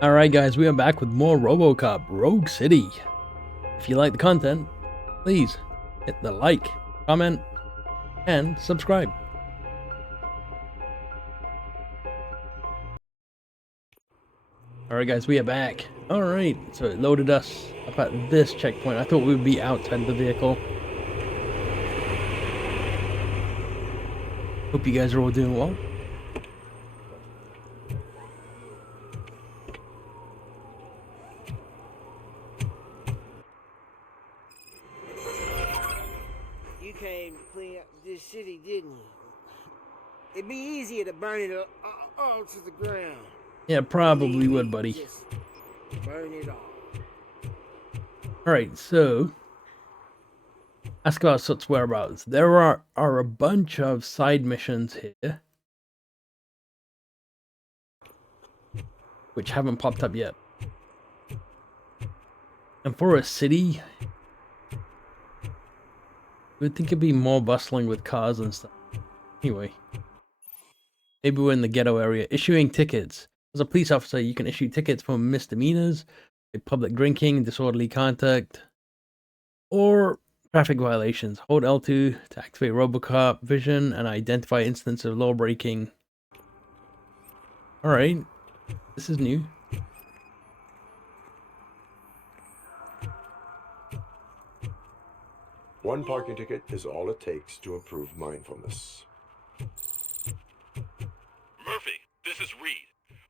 Alright guys, we are back with more RoboCop Rogue City. If you like the content, please hit the like, comment, and subscribe. Alright guys, we are back. Alright, so it loaded us up at this checkpoint. I thought we would be outside the vehicle. Hope you guys are all doing well. You came to clean up this city, didn't you? It'd be easier to burn it all to the ground. Yeah, probably would, buddy. Just burn it all. Alright, so ask about SUX whereabouts. There are a bunch of side missions here, which haven't popped up yet. And for a city, I would think it'd be more bustling with cars and stuff. Anyway, maybe we're in the ghetto area. Issuing tickets. As a police officer, you can issue tickets for misdemeanors, like public drinking, disorderly conduct, or traffic violations. Hold L2 to activate RoboCop vision and identify instances of law breaking. Alright, this is new. One parking ticket is all it takes to improve mindfulness. Murphy, this is Reed.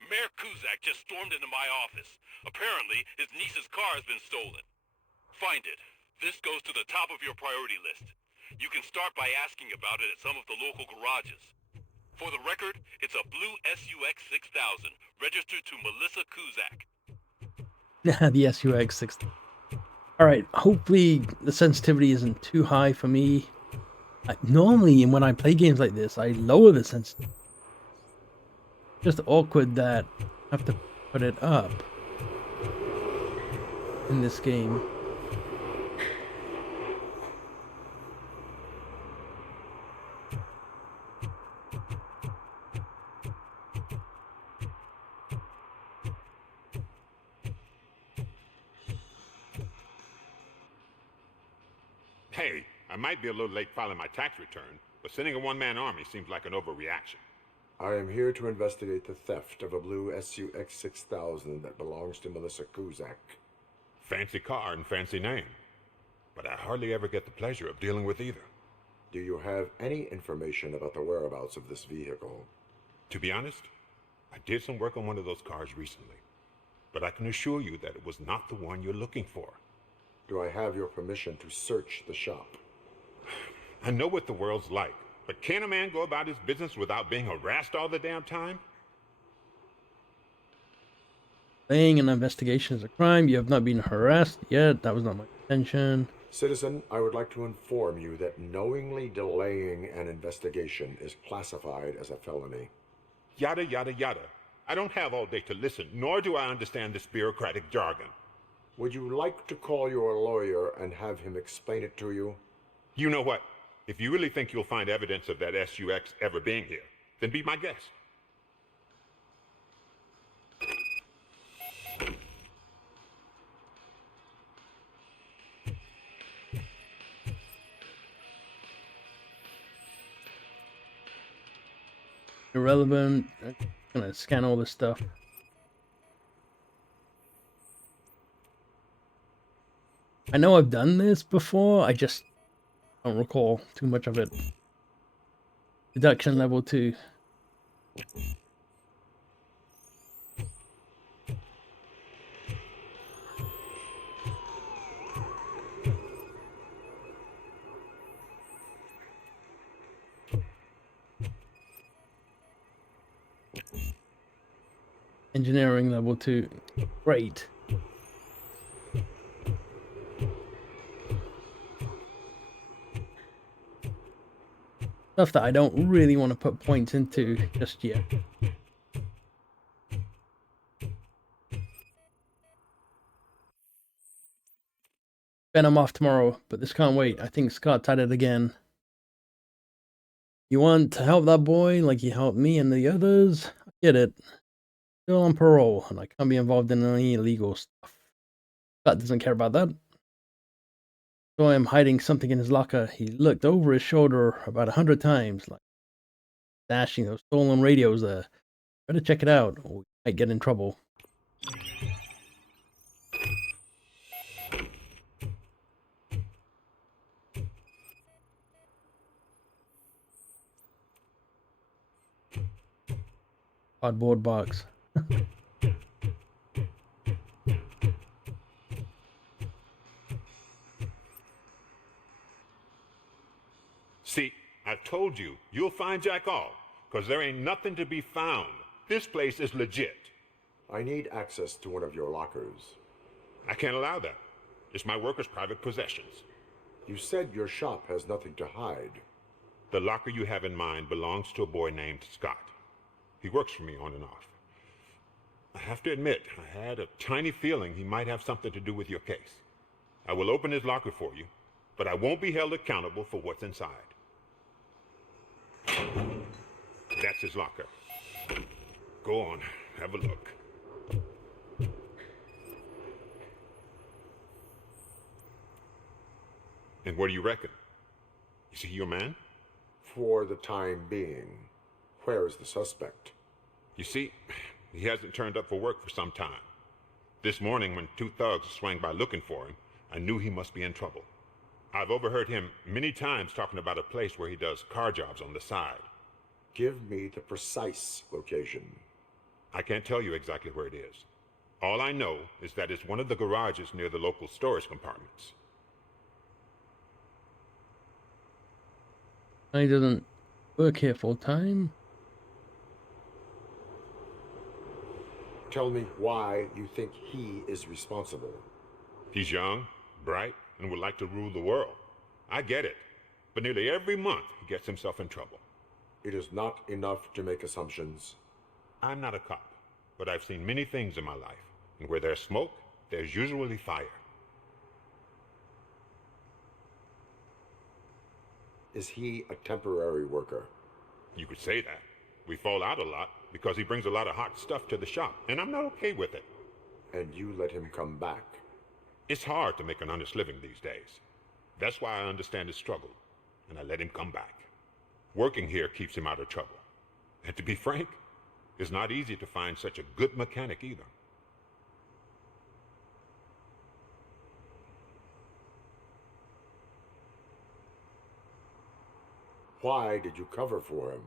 Mayor Kuzak just stormed into my office. Apparently, his niece's car has been stolen. Find it. This goes to the top of your priority list. You can start by asking about it at some of the local garages. For the record, it's a blue SUX 6000, registered to Melissa Kuzak. The SUX 60. Alright, hopefully the sensitivity isn't too high for me. Normally, when I play games like this, I lower the sensitivity. Just awkward that I have to put it up in this game. Hey, I might be a little late filing my tax return, but sending a one-man army seems like an overreaction. I am here to investigate the theft of a blue SUX 6000 that belongs to Melissa Kuzak. Fancy car and fancy name. But I hardly ever get the pleasure of dealing with either. Do you have any information about the whereabouts of this vehicle? To be honest, I did some work on one of those cars recently. But I can assure you that it was not the one you're looking for. Do I have your permission to search the shop? I know what the world's like, but can a man go about his business without being harassed all the damn time? Saying an investigation is a crime. You have not been harassed yet. That was not my intention. Citizen, I would like to inform you that knowingly delaying an investigation is classified as a felony. Yada, yada, yada. I don't have all day to listen, nor do I understand this bureaucratic jargon. Would you like to call your lawyer and have him explain it to you? You know what? If you really think you'll find evidence of that SUX ever being here, then be my guest. Irrelevant. I'm gonna scan all this stuff. I know I've done this before, I just don't recall too much of it. Deduction level 2. Engineering level 2. Great. Stuff that I don't really want to put points into just yet. Ben, I'm off tomorrow, but this can't wait. I think Scott's at it again. You want to help that boy like you helped me and the others? I get it. still on parole, and I can't be involved in any illegal stuff. Scott doesn't care about that. So I'm hiding something in his locker. He looked over his shoulder about 100 times, like stashing those stolen radios there. Better check it out, or we might get in trouble. Cardboard box. See, I told you, you'll find Jack all, because there ain't nothing to be found. This place is legit. I need access to one of your lockers. I can't allow that. It's my workers' private possessions. You said your shop has nothing to hide. The locker you have in mind belongs to a boy named Scott. He works for me on and off. I have to admit, I had a tiny feeling he might have something to do with your case. I will open his locker for you, but I won't be held accountable for what's inside. That's his locker. Go on, have a look. And what do you reckon? Is he your man? For the time being, where is the suspect? You see, he hasn't turned up for work for some time. This morning, when two thugs swang by looking for him, I knew he must be in trouble. I've overheard him many times talking about a place where he does car jobs on the side. Give me the precise location. I can't tell you exactly where it is. All I know is that it's one of the garages near the local storage compartments. He doesn't work here full time. Tell me why you think he is responsible. He's young, bright, and would like to rule the world. I get it. But nearly every month, he gets himself in trouble. It is not enough to make assumptions. I'm not a cop, but I've seen many things in my life. And where there's smoke, there's usually fire. Is he a temporary worker? You could say that. We fall out a lot because he brings a lot of hot stuff to the shop, and I'm not okay with it. And you let him come back? It's hard to make an honest living these days. That's why I understand his struggle, and I let him come back. Working here keeps him out of trouble. And to be frank, it's not easy to find such a good mechanic either. Why did you cover for him?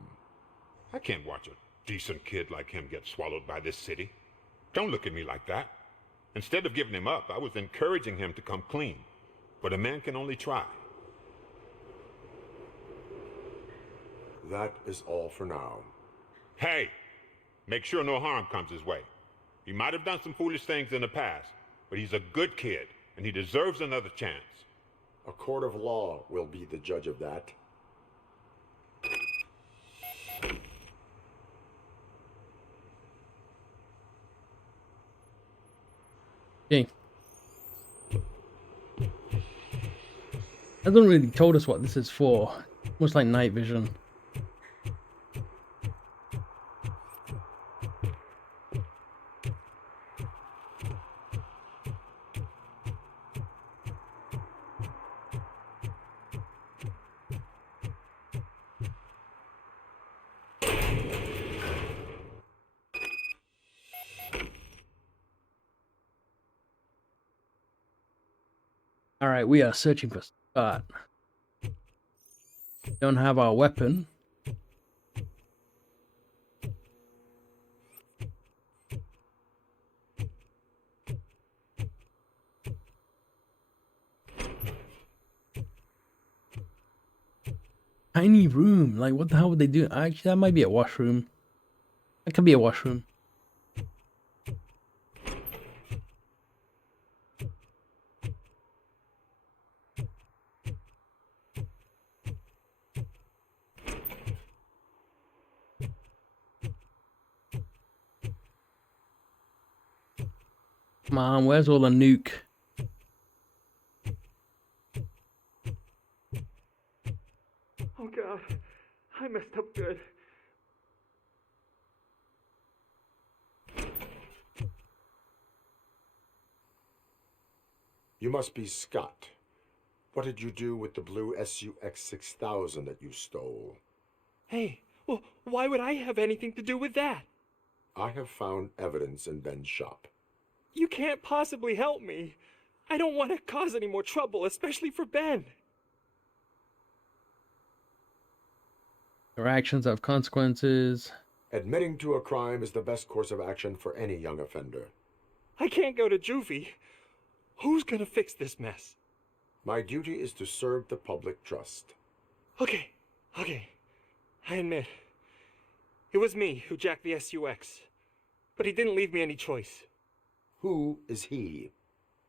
I can't watch a decent kid like him get swallowed by this city. Don't look at me like that. Instead of giving him up, I was encouraging him to come clean. But a man can only try. That is all for now. Hey, make sure no harm comes his way. He might have done some foolish things in the past, but he's a good kid, and he deserves another chance. A court of law will be the judge of that. Okay. Hasn't really told us what this is for. Almost like night vision. Alright, we are searching for Scott. Don't have our weapon. Tiny room. Like, what the hell would they do? Actually, that might be a washroom. That could be a washroom. Come on, where's all the nuke? Oh God, I messed up good. You must be Scott. What did you do with the blue SUX 6000 that you stole? Hey, well, why would I have anything to do with that? I have found evidence in Ben's shop. You can't possibly help me. I don't want to cause any more trouble, especially for Ben. Your actions have consequences. Admitting to a crime is the best course of action for any young offender. I can't go to juvie. Who's gonna fix this mess? My duty is to serve the public trust. Okay. I admit. It was me who jacked the SUX. But he didn't leave me any choice. Who is he?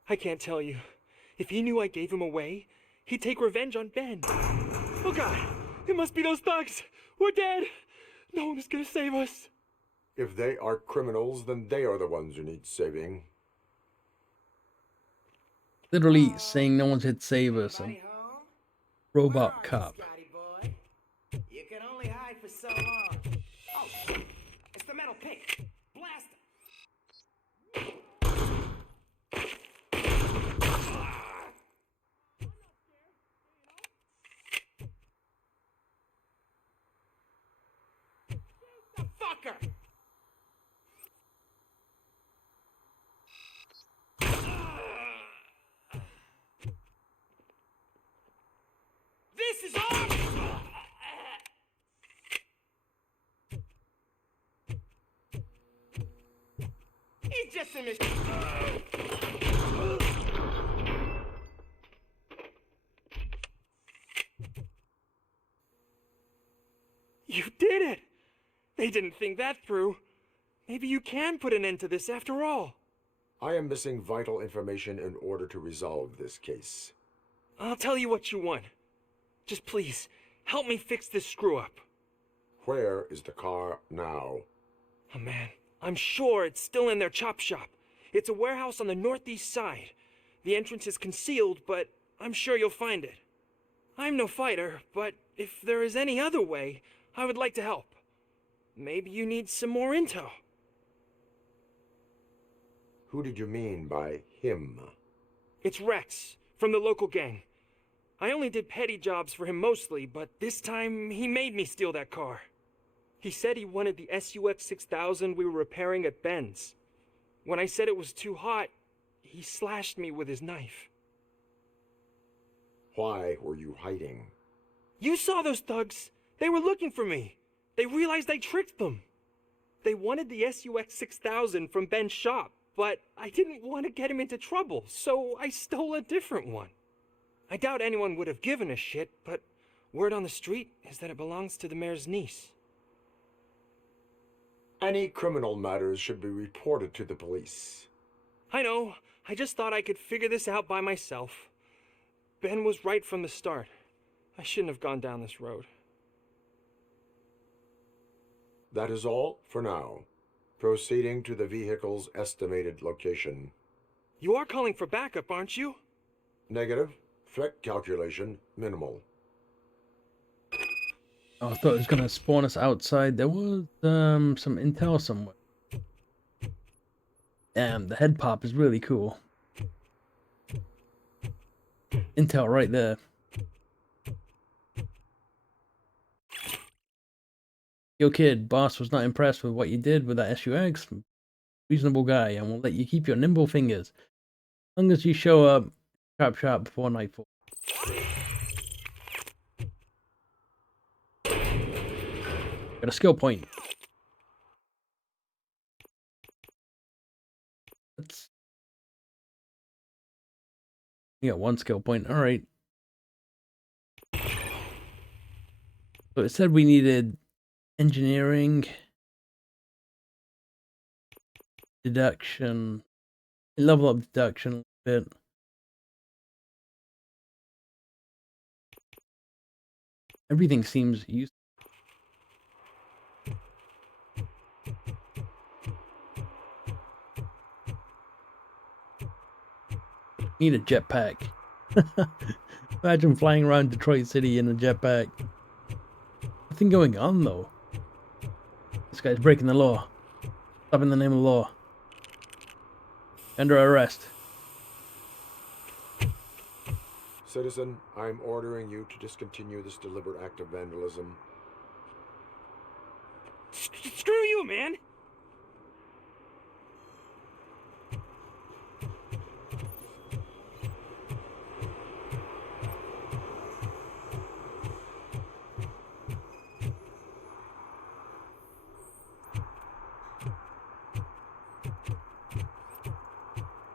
I can't tell you. If he knew I gave him away, he'd take revenge on Ben. Oh God! It must be those thugs! We're dead! No one is gonna save us. If they are criminals, then they are the ones who need saving. Literally saying no one's here to save us. And RoboCop. Scotty boy? You can only hide for so long. Oh, it's the metal pick. Blast him. The fucker! This is all. He's just a mistake. You did it! They didn't think that through. Maybe you can put an end to this after all. I am missing vital information in order to resolve this case. I'll tell you what you want. Just please, help me fix this screw-up. Where is the car now? Oh man, I'm sure it's still in their chop shop. It's a warehouse on the northeast side. The entrance is concealed, but I'm sure you'll find it. I'm no fighter, but if there is any other way, I would like to help. Maybe you need some more intel. Who did you mean by him? It's Rex, from the local gang. I only did petty jobs for him mostly, but this time he made me steal that car. He said he wanted the SUX 6000 we were repairing at Ben's. When I said it was too hot, he slashed me with his knife. Why were you hiding? You saw those thugs. They were looking for me. They realized I tricked them. They wanted the SUX 6000 from Ben's shop, but I didn't want to get him into trouble, so I stole a different one. I doubt anyone would have given a shit, but word on the street is that it belongs to the mayor's niece. Any criminal matters should be reported to the police. I know. I just thought I could figure this out by myself. Ben was right from the start. I shouldn't have gone down this road. That is all for now. Proceeding to the vehicle's estimated location. You are calling for backup, aren't you? Negative. Threat calculation minimal. Oh, I thought it was gonna spawn us outside. There was some intel somewhere. Damn, the head pop is really cool. Intel right there. Yo kid, boss was not impressed with what you did with that SUX. Reasonable guy, and will let you keep your nimble fingers. As long as you show up sharp before nightfall. Got a skill point. You got one skill point. All right. So it said we needed engineering, deduction, level up deduction a bit. Everything seems useful. Need a jetpack. Imagine flying around Detroit City in a jetpack. Nothing going on though. This guy's breaking the law. Stop in the name of the law. Under arrest. Citizen, I'm ordering you to discontinue this deliberate act of vandalism. Screw you, man!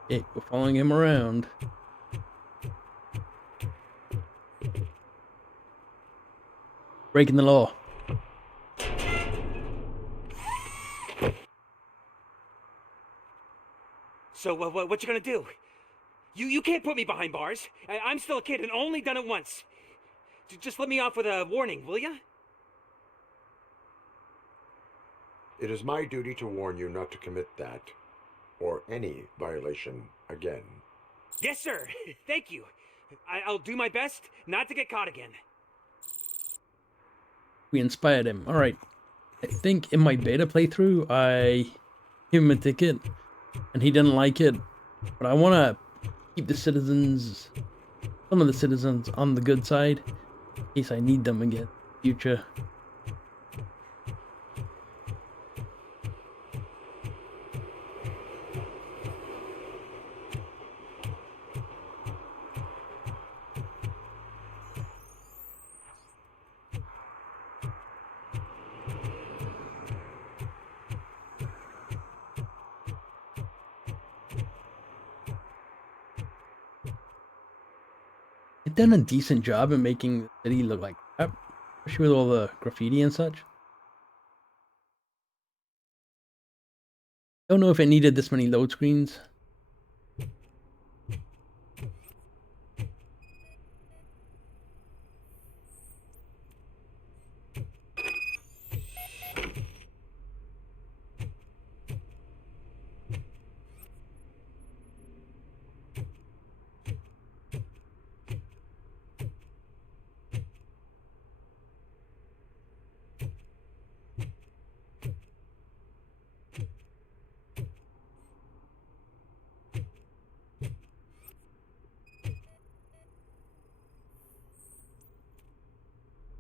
Hey, we're following him around. Breaking the law. So, what you gonna do? You can't put me behind bars. I'm still a kid and only done it once. Just let me off with a warning, will ya? It is my duty to warn you not to commit that, or any violation, again. Yes, sir. Thank you. I'll do my best not to get caught again. We inspired him. Alright. I think in my beta playthrough, I gave him a ticket, and he didn't like it. But I want to keep the citizens, some of the citizens, on the good side, in case I need them again in the future. They've done a decent job in making the city look like crap, especially with all the graffiti and such. Don't know if it needed this many load screens.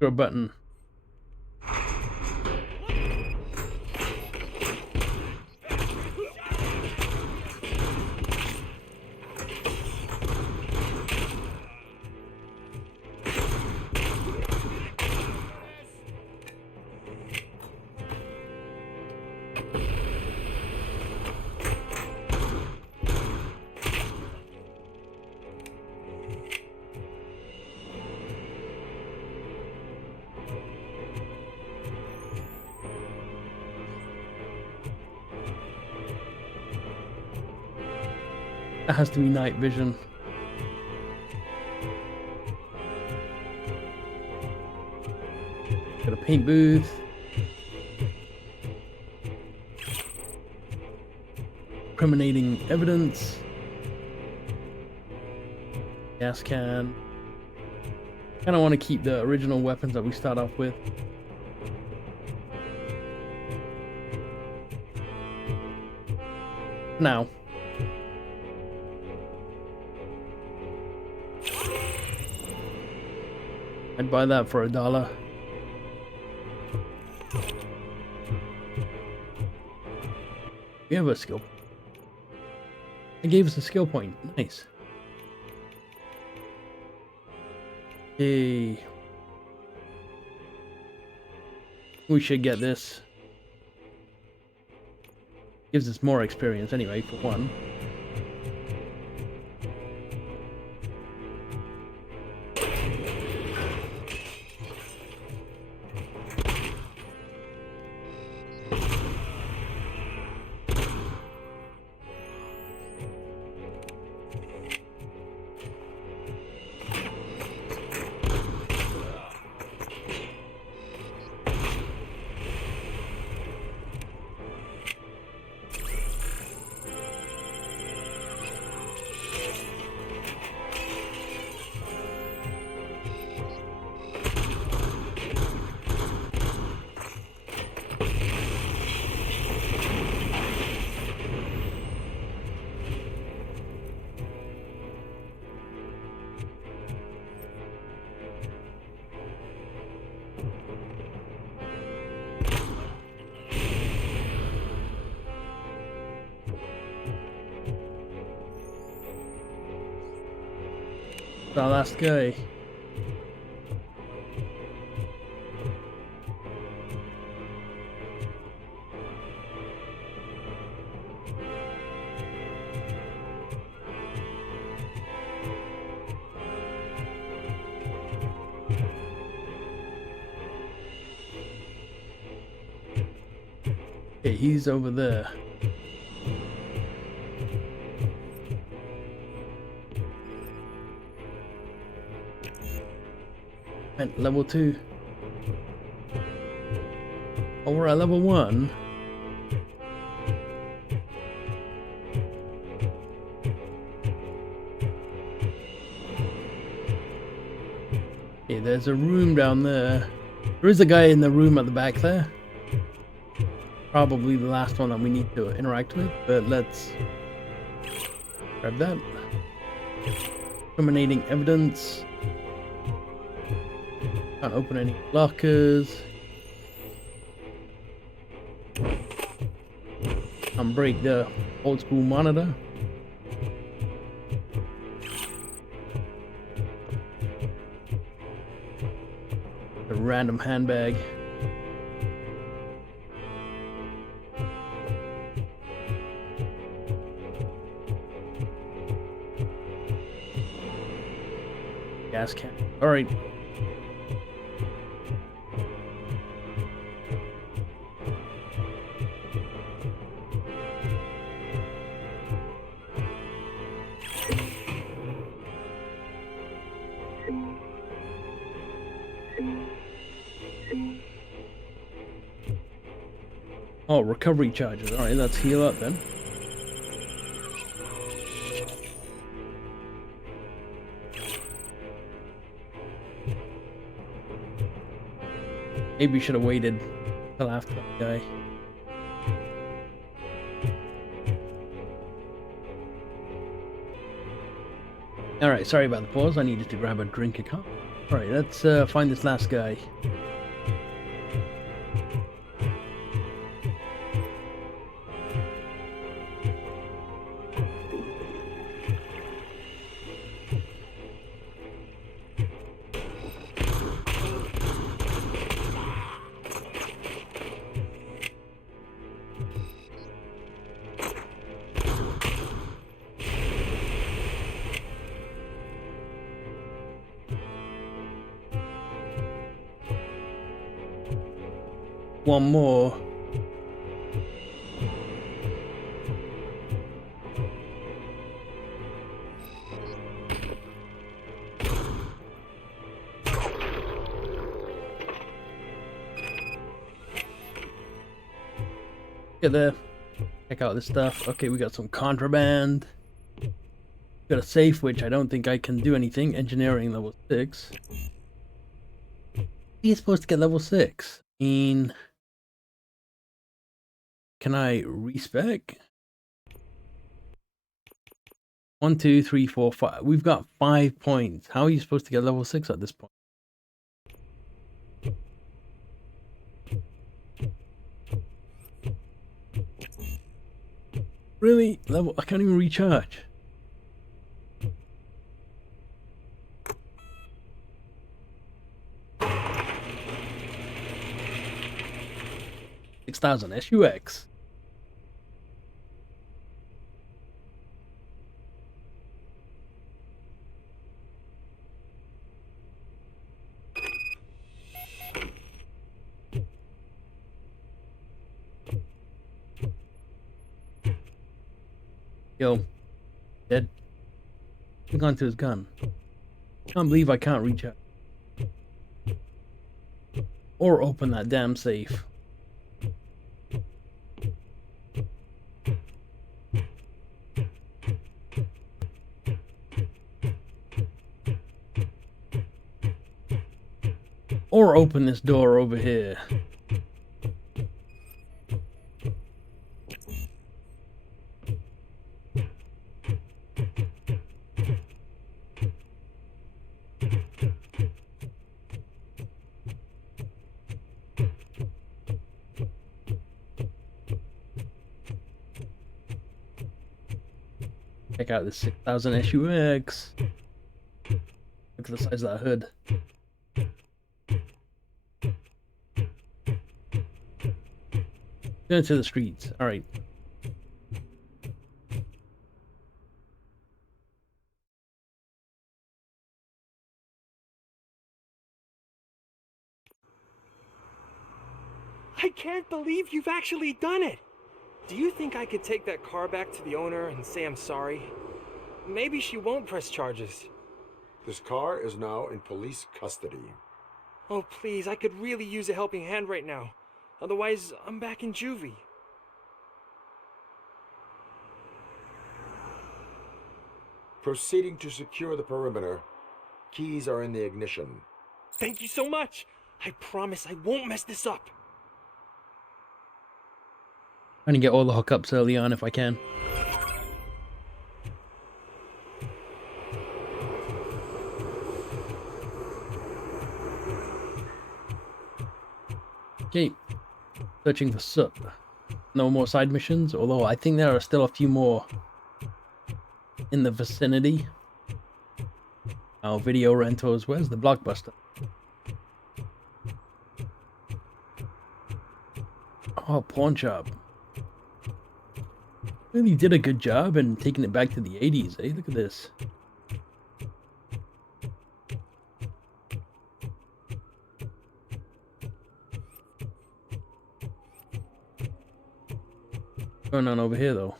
A button. That has to be night vision. Got a paint booth. Incriminating evidence. Gas can. Kind of want to keep the original weapons that we start off with. Now. I'd buy that for $1. We have a skill. It gave us a skill point. Nice. Hey. We should get this. Gives us more experience anyway, for one. our last guy. Okay, he's over there. At level 2. Oh, we're at level 1. Okay, there's a room down there. There is a guy in the room at the back there. Probably the last one that we need to interact with, but let's grab that. Incriminating evidence. Can't open any lockers. Can't break the old school monitor. A random handbag. Gas can. All right. Oh, recovery charges. All right, let's heal up then. Maybe we should have waited till after that guy. Alright, sorry about the pause. I needed to grab a drink. Alright, let's find this last guy. One more. Get there. Check out this stuff. Okay, we got some contraband. Got a safe, which I don't think I can do anything. Engineering level 6. He's supposed to get level 6. Can I respec? 1, 2, 3, 4, 5. We've got 5 points. How are you supposed to get level 6 at this point? Really? Level? I can't even recharge. $6,000 SUX. Yo, dead. Hook onto his gun. Can't believe I can't reach out. Or open that damn safe. Or open this door over here. Check out this 6,000 SUX. to the size of that hood. Going to the streets. Alright. I can't believe you've actually done it! Do you think I could take that car back to the owner and say I'm sorry? Maybe she won't press charges. This car is now in police custody. Oh, please, I could really use a helping hand right now. Otherwise, I'm back in juvie. Proceeding to secure the perimeter. Keys are in the ignition. Thank you so much! I promise I won't mess this up. Trying to get all the hookups early on if I can. Okay, searching for SUX. No more side missions, although I think there are still a few more in the vicinity. Our video rentals, where's the Blockbuster? Oh, pawn shop. Really did a good job in taking it back to the 80s, eh? Look at this. What's going on over here, though?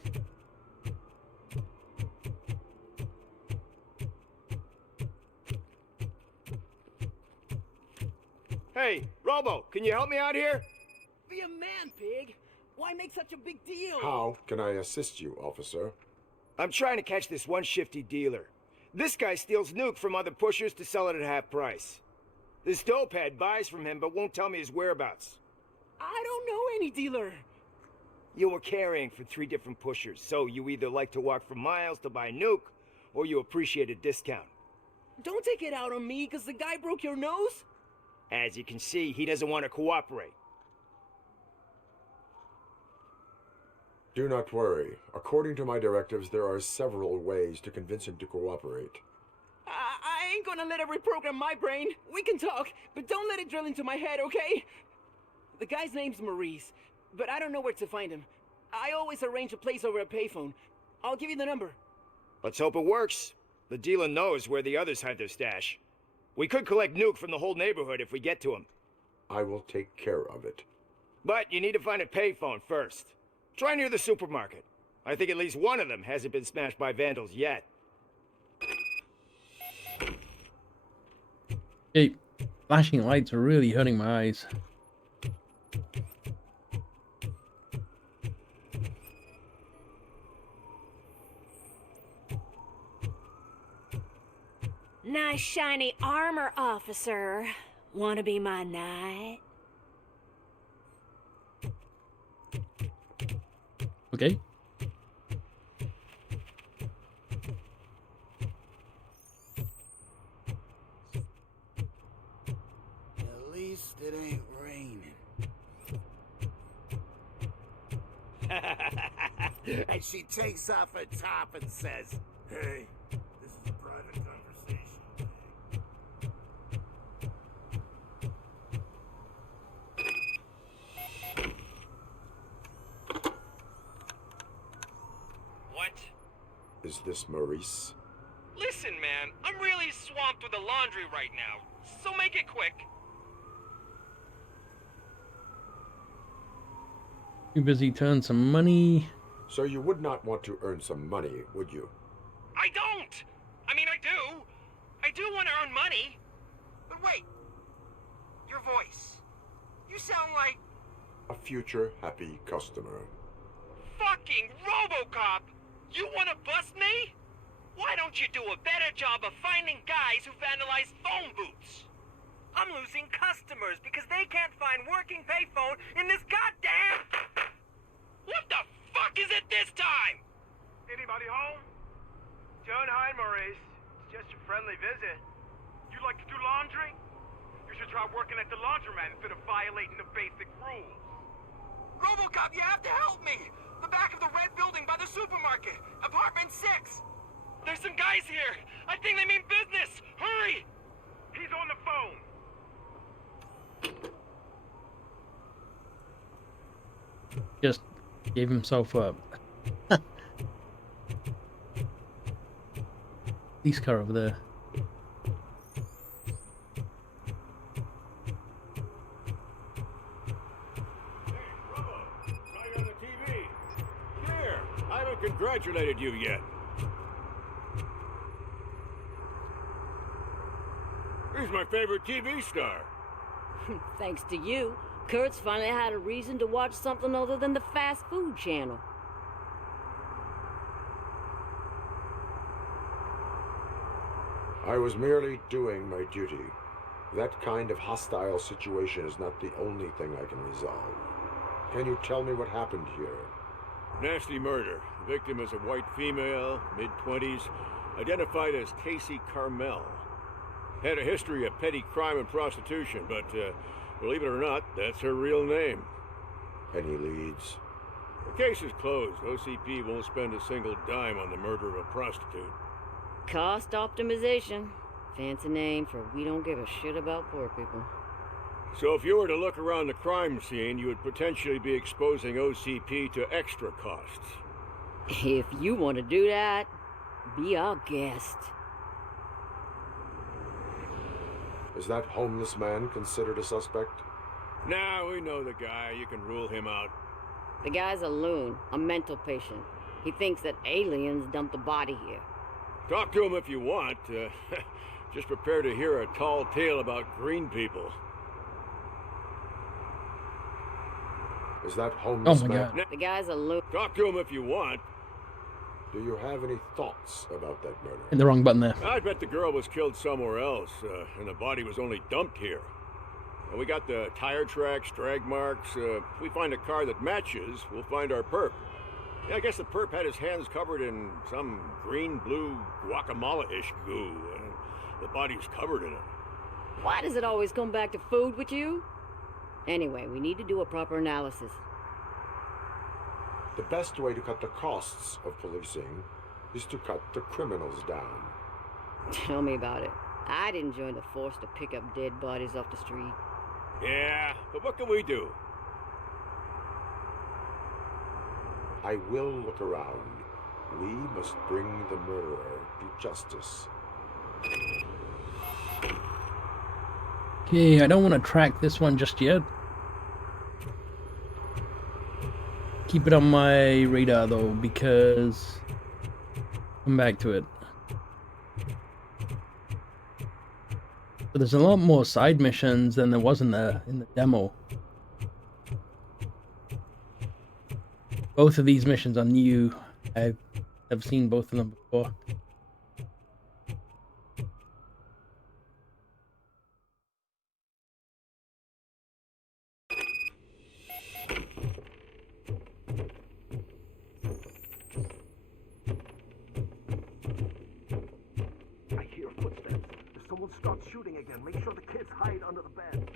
Hey, Robo, can you help me out here? Be a man, pig. Why make such a big deal? How can I assist you, officer? I'm trying to catch this one shifty dealer. This guy steals nuke from other pushers to sell it at half price. This dopehead buys from him but won't tell me his whereabouts. I don't know any dealer. You were carrying for 3 different pushers, so you either like to walk for miles to buy nuke, or you appreciate a discount. Don't take it out on me because the guy broke your nose. As you can see, he doesn't want to cooperate. Do not worry. According to my directives, there are several ways to convince him to cooperate. I ain't gonna let it reprogram my brain. We can talk, but don't let it drill into my head, okay? The guy's name's Maurice, but I don't know where to find him. I always arrange a place over a payphone. I'll give you the number. Let's hope it works. The dealer knows where the others hide their stash. We could collect nuke from the whole neighborhood if we get to him. I will take care of it. But you need to find a payphone first. Try near the supermarket. I think at least one of them hasn't been smashed by vandals yet. Hey, flashing lights are really hurting my eyes. Nice shiny armor, officer. Wanna be my knight? Okay. At least it ain't raining. And she takes off her top and says, "Hey, this is a private conversation." What? Is this Maurice? Listen, man, I'm really swamped with the laundry right now, so make it quick. Too busy to earn some money. So you would not want to earn some money, would you? I don't! I mean, I do. I do want to earn money. But wait, your voice. You sound like... A future happy customer. Fucking RoboCop! You want to bust me? Why don't you do a better job of finding guys who vandalize phone booths? I'm losing customers because they can't find working payphone in this goddamn... What the fuck is it this time? Anybody home? Don't hide, Maurice. It's just a friendly visit. You like to do laundry? You should try working at the laundromat instead of violating the basic rules. RoboCop, you have to help me! The back of the red building by the supermarket. Apartment 6. There's some guys here. I think they mean business. Hurry! on the phone. Just gave himself up. Police car over there. On the TV. Here, I haven't congratulated you yet. He's my favorite TV star. Thanks to you, Kurt's finally had a reason to watch something other than the fast food channel. I was merely doing my duty. That kind of hostile situation is not the only thing I can resolve. Can you tell me what happened here? Nasty murder. The victim is a white female, mid-20s, identified as Casey Carmel. Had a history of petty crime and prostitution, but believe it or not, that's her real name. Any leads? The case is closed. OCP won't spend a single dime on the murder of a prostitute. Cost optimization. Fancy name for we don't give a shit about poor people. So if you were to look around the crime scene, you would potentially be exposing OCP to extra costs. If you want to do that, be our guest. Is that homeless man considered a suspect? Nah, we know the guy. You can rule him out. The guy's a loon, a mental patient. He thinks that aliens dumped the body here. Talk to him if you want. Just prepare to hear a tall tale about green people. Is that homeless Oh my man? God. The guy's a loon. Talk to him if you want. Do you have any thoughts about that murder? Hit the wrong button there. I bet the girl was killed somewhere else, and the body was only dumped here. And we got the tire tracks, drag marks. If we find a car that matches, we'll find our perp. Yeah, I guess the perp had his hands covered in some green-blue guacamole-ish goo, and the body's covered in it. Why does it always come back to food with you? Anyway, we need to do a proper analysis. The best way to cut the costs of policing is to cut the criminals down. Tell me about it. I'd enjoy the force to pick up dead bodies off the street. Yeah, but what can we do? I will look around. We must bring the murderer to justice. Okay, I don't want to track this one just yet. Keep it on my radar though, because come back to it. But there's a lot more side missions than there was in the demo. Both of these missions are new. I've seen both of them before. I hear footsteps. If someone starts shooting again, make sure the kids hide under the bed.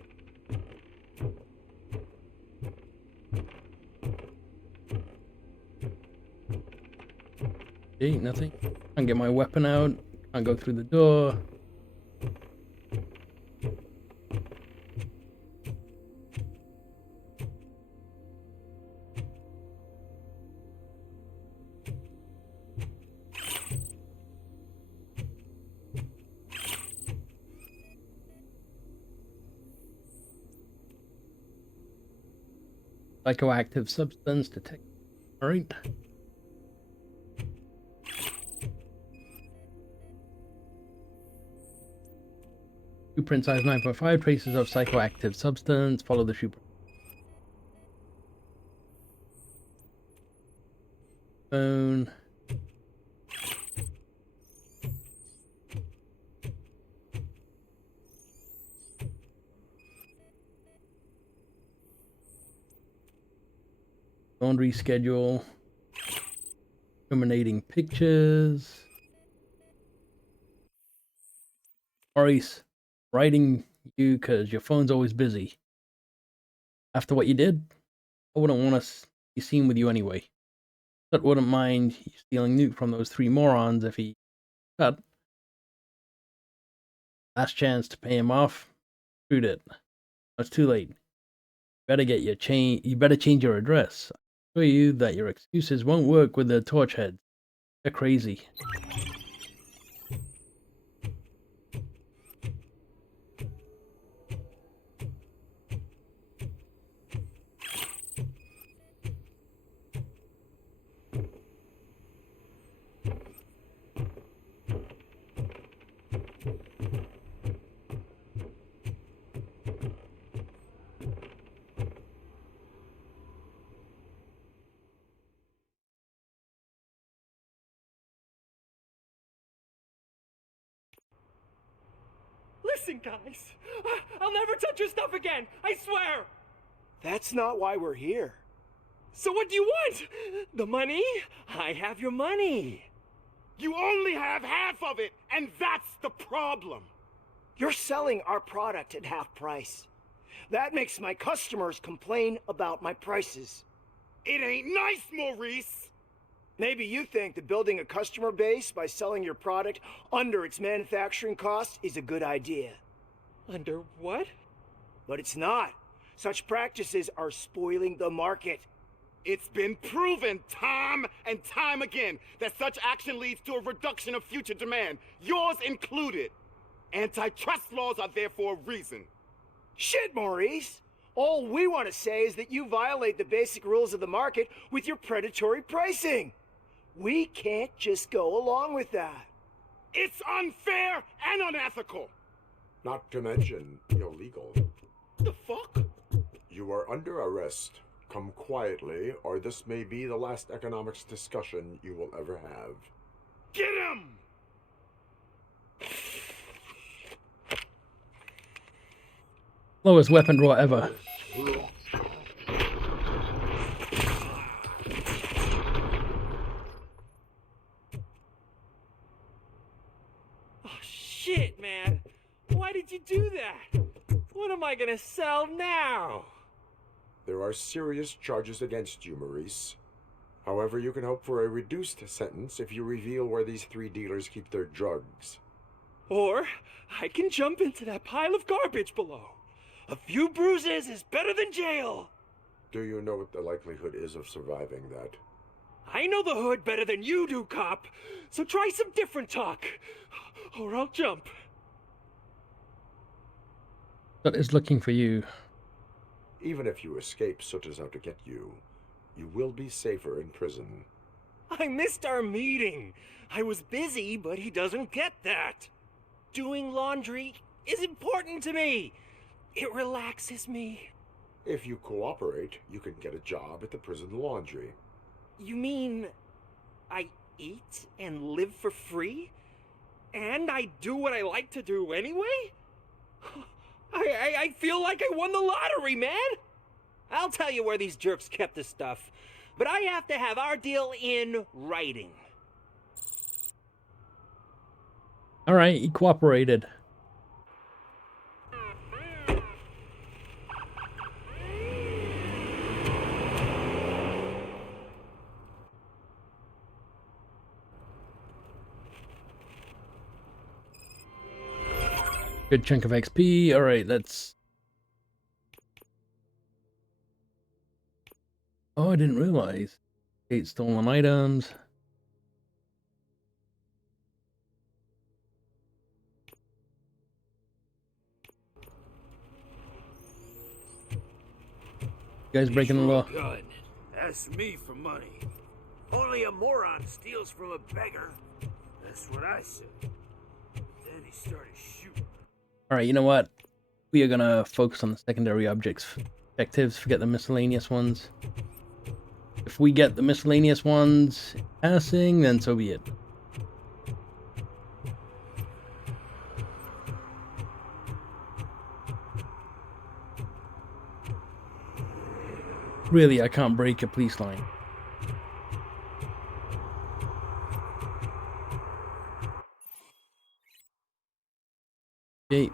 Okay, nothing. Can't get my weapon out. Can't go through the door. Psychoactive substance detected. Alright. Blueprint size 9.5, traces of psychoactive substance. Follow the shoe print. Phone. Laundry schedule. Illuminating pictures. Maurice, writing you because your phone's always busy. After what you did, I wouldn't want to be seen with you anyway. But wouldn't mind stealing Nuke from those three morons if he cut. Last chance to pay him off. Screwed it. It's too late. You better change your address. I assure you that your excuses won't work with the torch heads. They're crazy. Listen, guys. I'll never touch your stuff again. I swear. That's not why we're here. So what do you want? The money? I have your money. You only have half of it, and that's the problem. You're selling our product at half price. That makes my customers complain about my prices. It ain't nice, Maurice. Maybe you think that building a customer base by selling your product under its manufacturing costs is a good idea. Under what? But it's not. Such practices are spoiling the market. It's been proven time and time again that such action leads to a reduction of future demand, yours included. Antitrust laws are there for a reason. Shit, Maurice! All we want to say is that you violate the basic rules of the market with your predatory pricing. We can't just go along with that. It's unfair and unethical. Not to mention illegal. The fuck? You are under arrest. Come quietly, or this may be the last economics discussion you will ever have. Get him! Lowest weapon draw ever. Oh, shit, man. Why did you do that? What am I gonna sell now? There are serious charges against you, Maurice. However, you can hope for a reduced sentence if you reveal where these 3 dealers keep their drugs. Or I can jump into that pile of garbage below. A few bruises is better than jail. Do you know what the likelihood is of surviving that? I know the hood better than you do, cop. So try some different talk, or I'll jump. Soot is looking for you. Even if you escape Soot is out to get you, you will be safer in prison. I missed our meeting. I was busy, but he doesn't get that. Doing laundry is important to me. It relaxes me. If you cooperate, you can get a job at the prison laundry. You mean I eat and live for free? And I do what I like to do anyway? I feel like I won the lottery, man! I'll tell you where these jerks kept the stuff, but I have to have our deal in writing. Alright, he cooperated. Good chunk of XP. Alright, let's... Oh, I didn't realize. 8 stolen items. You guys breaking the law. Gun. That's me for money. Only a moron steals from a beggar. That's what I said. Then he started shooting. Alright, you know what? We are gonna focus on the secondary objectives, forget the miscellaneous ones. If we get the miscellaneous ones passing, then so be it. Really, I can't break a police line. Gate.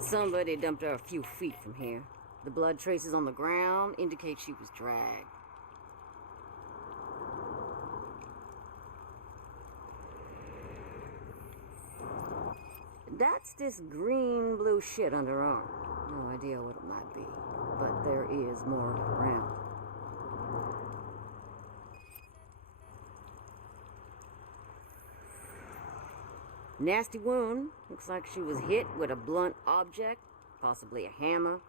Somebody dumped her a few feet from here. The blood traces on the ground indicate she was dragged. That's this green-blue shit under her arm. No idea what it might be, but there is more of it around. Nasty wound. Looks like she was hit with a blunt object, possibly a hammer.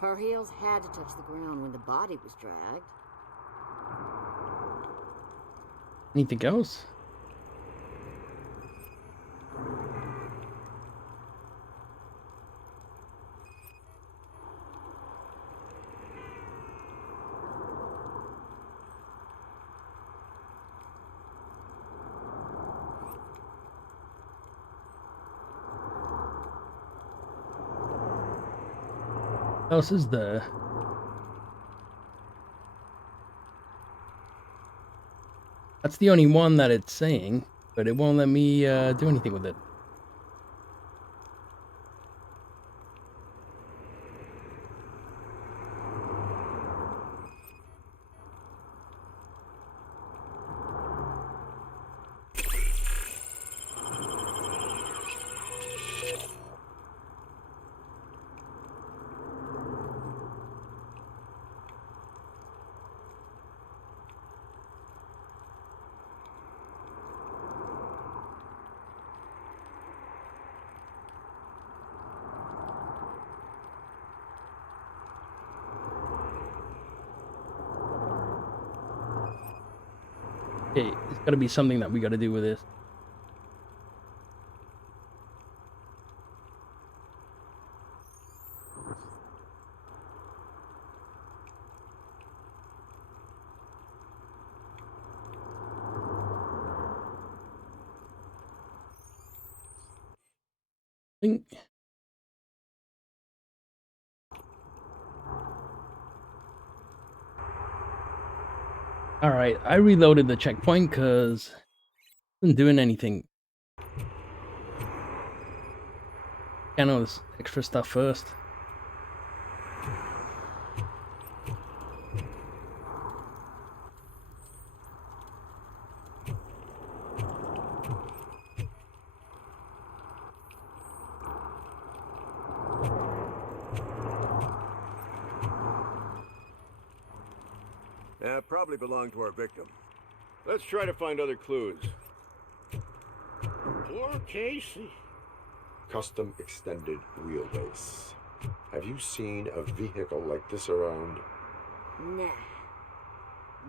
Her heels had to touch the ground when the body was dragged. Anything else? What else is there? That's the only one that it's saying, but it won't let me do anything with it. Okay, it's gotta be something that we gotta do with this. Alright, I reloaded the checkpoint because I wasn't doing anything. Scan all this extra stuff first. Probably belonged to our victim. Let's try to find other clues. Poor Casey. Custom extended wheelbase. Have you seen a vehicle like this around? Nah.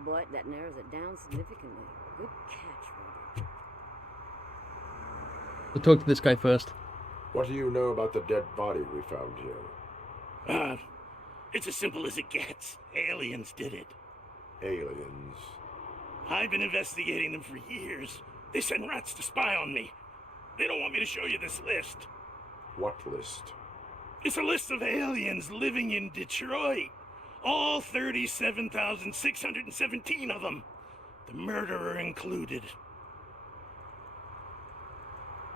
But that narrows it down significantly. Good catch, Robo. We'll talk to this guy first. What do you know about the dead body we found here? It's as simple as it gets. Aliens did it. Aliens. I've been investigating them for years. They send rats to spy on me. They don't want me to show you this list. What list? It's a list of aliens living in Detroit. All 37,617 of them. The murderer included.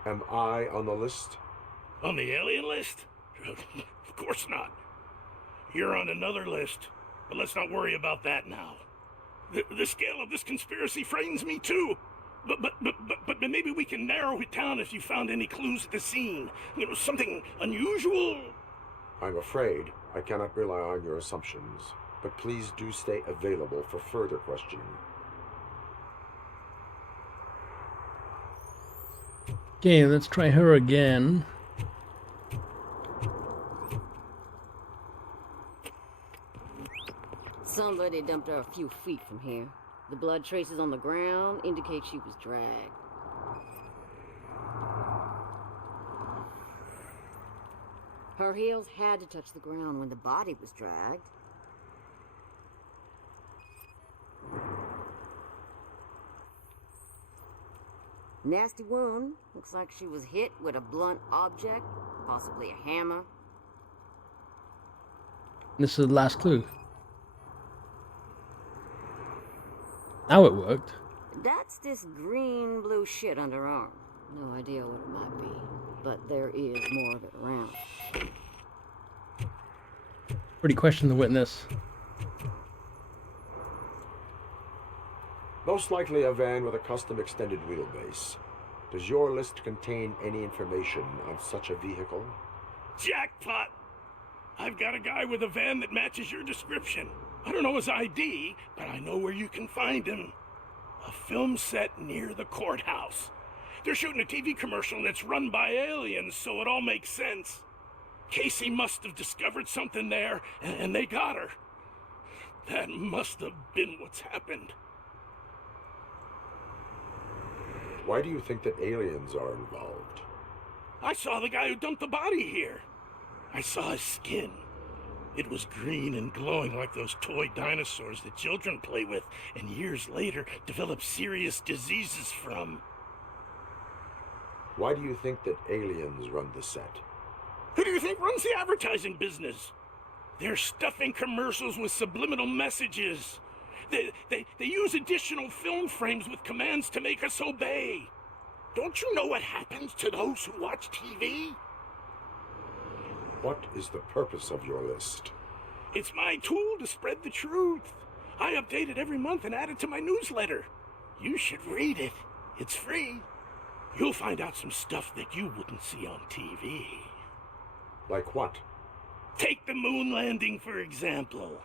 Am I on the list? On the alien list? Of course not. You're on another list, but let's not worry about that now. The scale of this conspiracy frightens me too. But maybe we can narrow it down if you found any clues at the scene. You know, something unusual. I'm afraid I cannot rely on your assumptions, but please do stay available for further questioning. Okay, let's try her again. Somebody dumped her a few feet from here. The blood traces on the ground indicate she was dragged. Her heels had to touch the ground when the body was dragged. Nasty wound. Looks like she was hit with a blunt object, possibly a hammer. This is the last clue. Now it worked. That's this green-blue shit under her arm. No idea what it might be, but there is more of it around. Pretty question the witness. Most likely a van with a custom extended wheelbase. Does your list contain any information on such a vehicle? Jackpot! I've got a guy with a van that matches your description. I don't know his ID, but I know where you can find him. A film set near the courthouse. They're shooting a TV commercial that's run by aliens, so it all makes sense. Casey must have discovered something there, and they got her. That must have been what's happened. Why do you think that aliens are involved? I saw the guy who dumped the body here. I saw his skin. It was green and glowing like those toy dinosaurs that children play with, and years later develop serious diseases from. Why do you think that aliens run the set? Who do you think runs the advertising business? They're stuffing commercials with subliminal messages. They use additional film frames with commands to make us obey. Don't you know what happens to those who watch TV? What is the purpose of your list? It's my tool to spread the truth. I update it every month and add it to my newsletter. You should read it. It's free. You'll find out some stuff that you wouldn't see on TV. Like what? Take the moon landing, for example.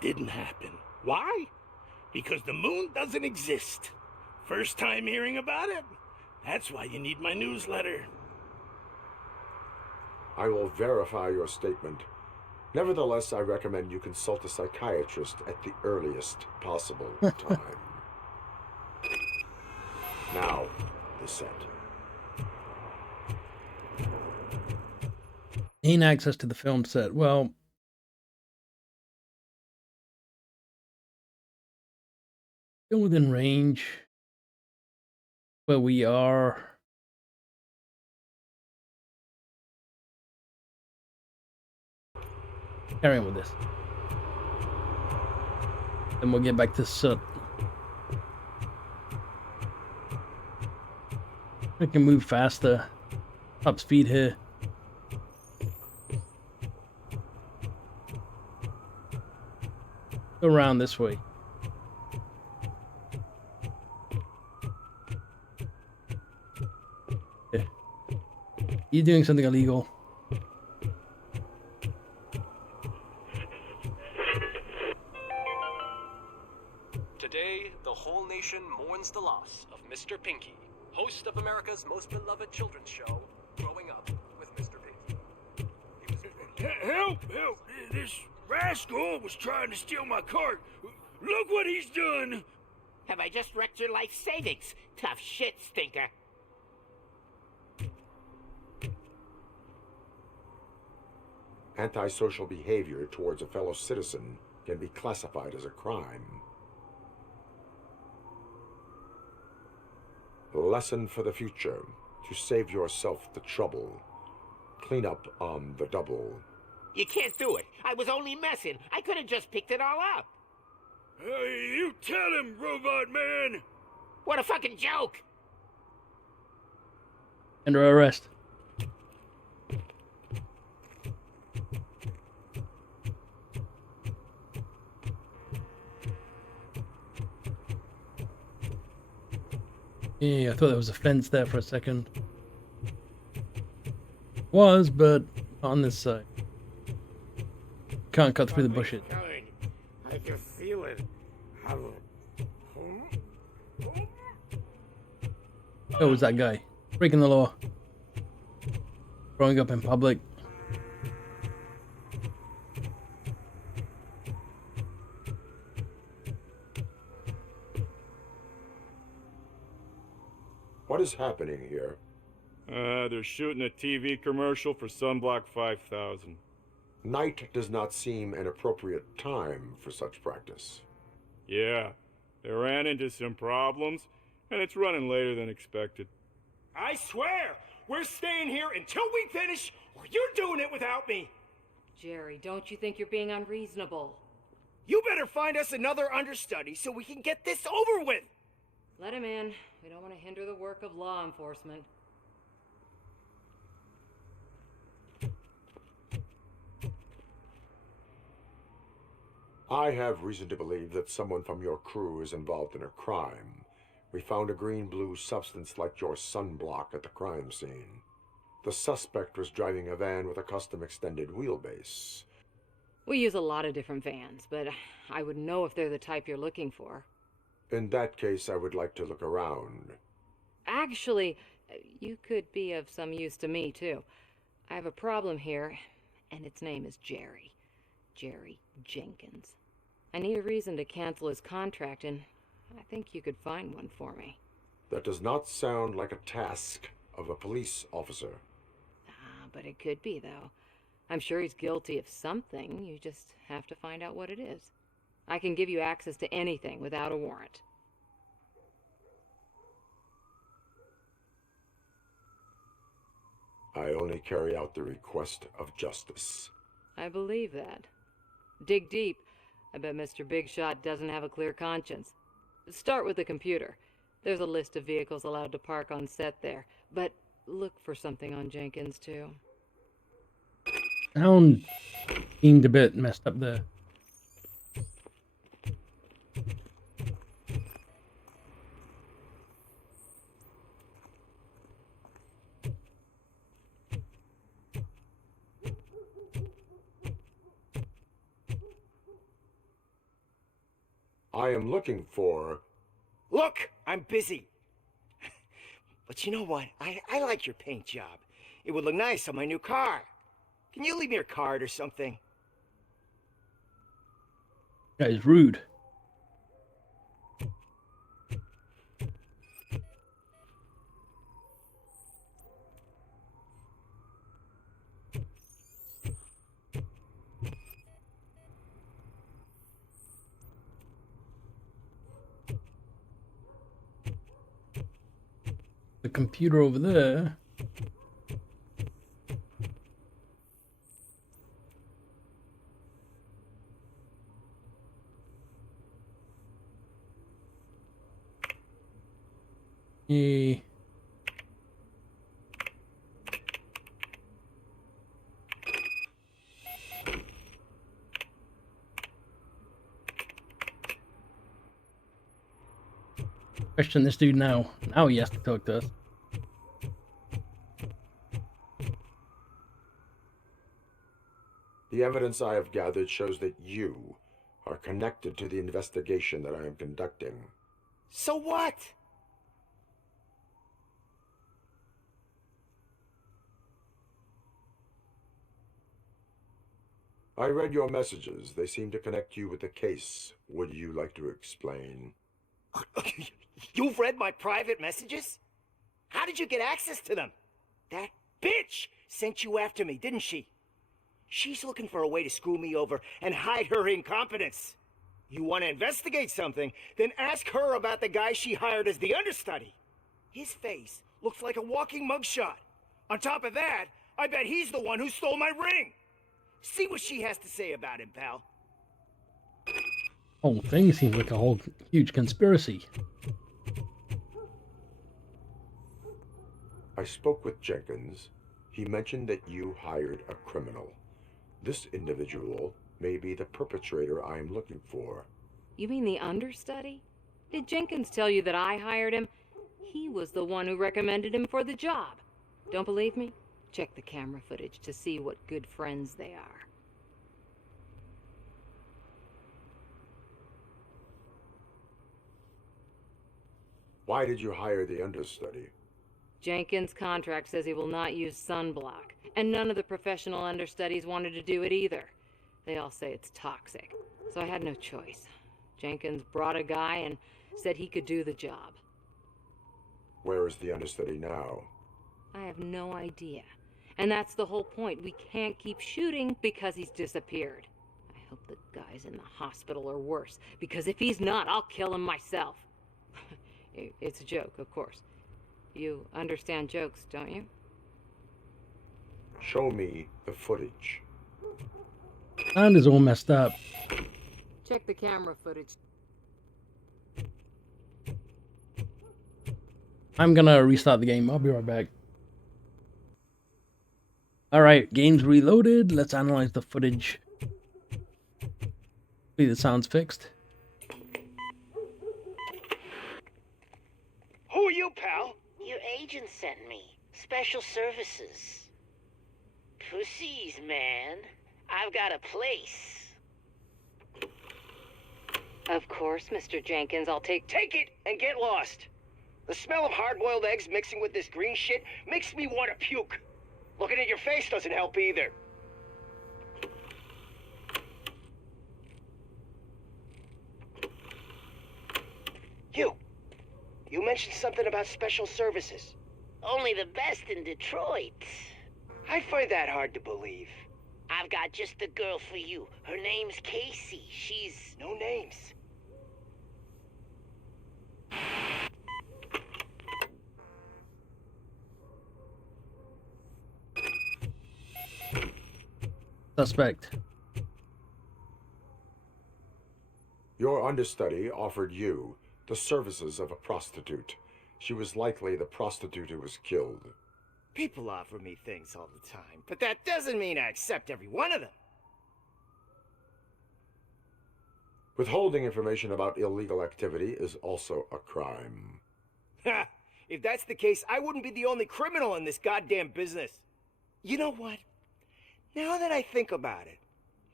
Didn't happen. Why? Because the moon doesn't exist. First time hearing about it? That's why you need my newsletter. I will verify your statement. Nevertheless, I recommend you consult a psychiatrist at the earliest possible time. Now, the set. Gain access to the film set. Well, still within range where we are. Carry on with this. Then we'll get back to soot. We can move faster. Top speed here. Go around this way. Yeah. You're doing something illegal. Today, the whole nation mourns the loss of Mr. Pinky, host of America's most beloved children's show, Growing Up with Mr. Pinky. Help! Help! This rascal was trying to steal my cart. Look what he's done! Have I just wrecked your life savings? Tough shit, stinker. Antisocial behavior towards a fellow citizen can be classified as a crime. Lesson for the future: to save yourself the trouble. Clean up on the double. You can't do it. I was only messing. I could have just picked it all up. You tell him, Robot Man! What a fucking joke! Under arrest. Yeah, I thought there was a fence there for a second. Was, but on this side. Can't cut through the bushes. I can feel it. Oh, was that guy breaking the law? Growing up in public. What is happening here? They're shooting a TV commercial for Sunblock 5000. Night does not seem an appropriate time for such practice. Yeah, they ran into some problems, and it's running later than expected. I swear, we're staying here until we finish, or you're doing it without me. Jerry, don't you think you're being unreasonable? You better find us another understudy so we can get this over with. Let him in. We don't want to hinder the work of law enforcement. I have reason to believe that someone from your crew is involved in a crime. We found a green-blue substance like your sunblock at the crime scene. The suspect was driving a van with a custom extended wheelbase. We use a lot of different vans, but I wouldn't know if they're the type you're looking for. In that case, I would like to look around. Actually, you could be of some use to me, too. I have a problem here, and its name is Jerry. Jerry Jenkins. I need a reason to cancel his contract, and I think you could find one for me. That does not sound like a task of a police officer. But it could be, though. I'm sure he's guilty of something. You just have to find out what it is. I can give you access to anything without a warrant. I only carry out the request of justice. I believe that. Dig deep. I bet Mr. Big Shot doesn't have a clear conscience. Start with the computer. There's a list of vehicles allowed to park on set there, but look for something on Jenkins, too. Sound seemed a bit messed up there. I am looking for... Look, I'm busy. But you know what? I like your paint job. It would look nice on my new car. Can you leave me your card or something? That is rude. The computer over there. Question this dude now. Now he has to talk to us. The evidence I have gathered shows that you are connected to the investigation that I am conducting. So what? I read your messages. They seem to connect you with the case. Would you like to explain? You've read my private messages? How did you get access to them? That bitch sent you after me, didn't she? She's looking for a way to screw me over and hide her incompetence. You want to investigate something, then ask her about the guy she hired as the understudy. His face looks like a walking mugshot. On top of that, I bet he's the one who stole my ring. See what she has to say about him, pal. Whole thing seems like a whole huge conspiracy. I spoke with Jenkins. He mentioned that you hired a criminal. This individual may be the perpetrator I am looking for. You mean the understudy? Did Jenkins tell you that I hired him? He was the one who recommended him for the job. Don't believe me? Check the camera footage to see what good friends they are. Why did you hire the understudy? Jenkins' contract says he will not use sunblock, and none of the professional understudies wanted to do it either. They all say it's toxic, so I had no choice. Jenkins brought a guy and said he could do the job. Where is the understudy now? I have no idea. And that's the whole point. We can't keep shooting because he's disappeared. I hope the guy's in the hospital or worse, because if he's not, I'll kill him myself. It's a joke, of course. You understand jokes, don't you? Show me the footage. Sound is all messed up. Check the camera footage. I'm gonna restart the game. I'll be right back. Alright, game's reloaded. Let's analyze the footage. Hopefully the sound's fixed. Who are you, pal? Your agent sent me. Special services. Pussies, man. I've got a place. Of course, Mr. Jenkins, I'll take Take it and get lost. The smell of hard-boiled eggs mixing with this green shit makes me want to puke. Looking at your face doesn't help either. You mentioned something about special services. Only the best in Detroit. I find that hard to believe. I've got just the girl for you. Her name's Casey. She's... No names. Suspect. Your understudy offered you the services of a prostitute. She was likely the prostitute who was killed. People offer me things all the time, but that doesn't mean I accept every one of them. Withholding information about illegal activity is also a crime. Ha! If that's the case, I wouldn't be the only criminal in this goddamn business. You know what? Now that I think about it,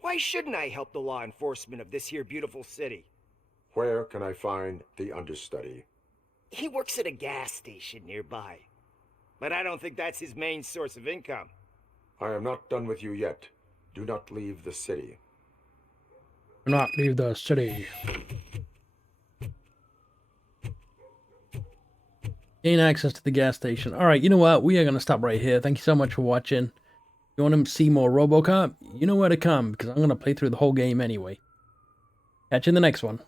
why shouldn't I help the law enforcement of this here beautiful city? Where can I find the understudy? He works at a gas station nearby. But I don't think that's his main source of income. I am not done with you yet. Do not leave the city. Do not leave the city. Gain access to the gas station. Alright, you know what? We are going to stop right here. Thank you so much for watching. You want to see more RoboCop? You know where to come, because I'm going to play through the whole game anyway. Catch you in the next one.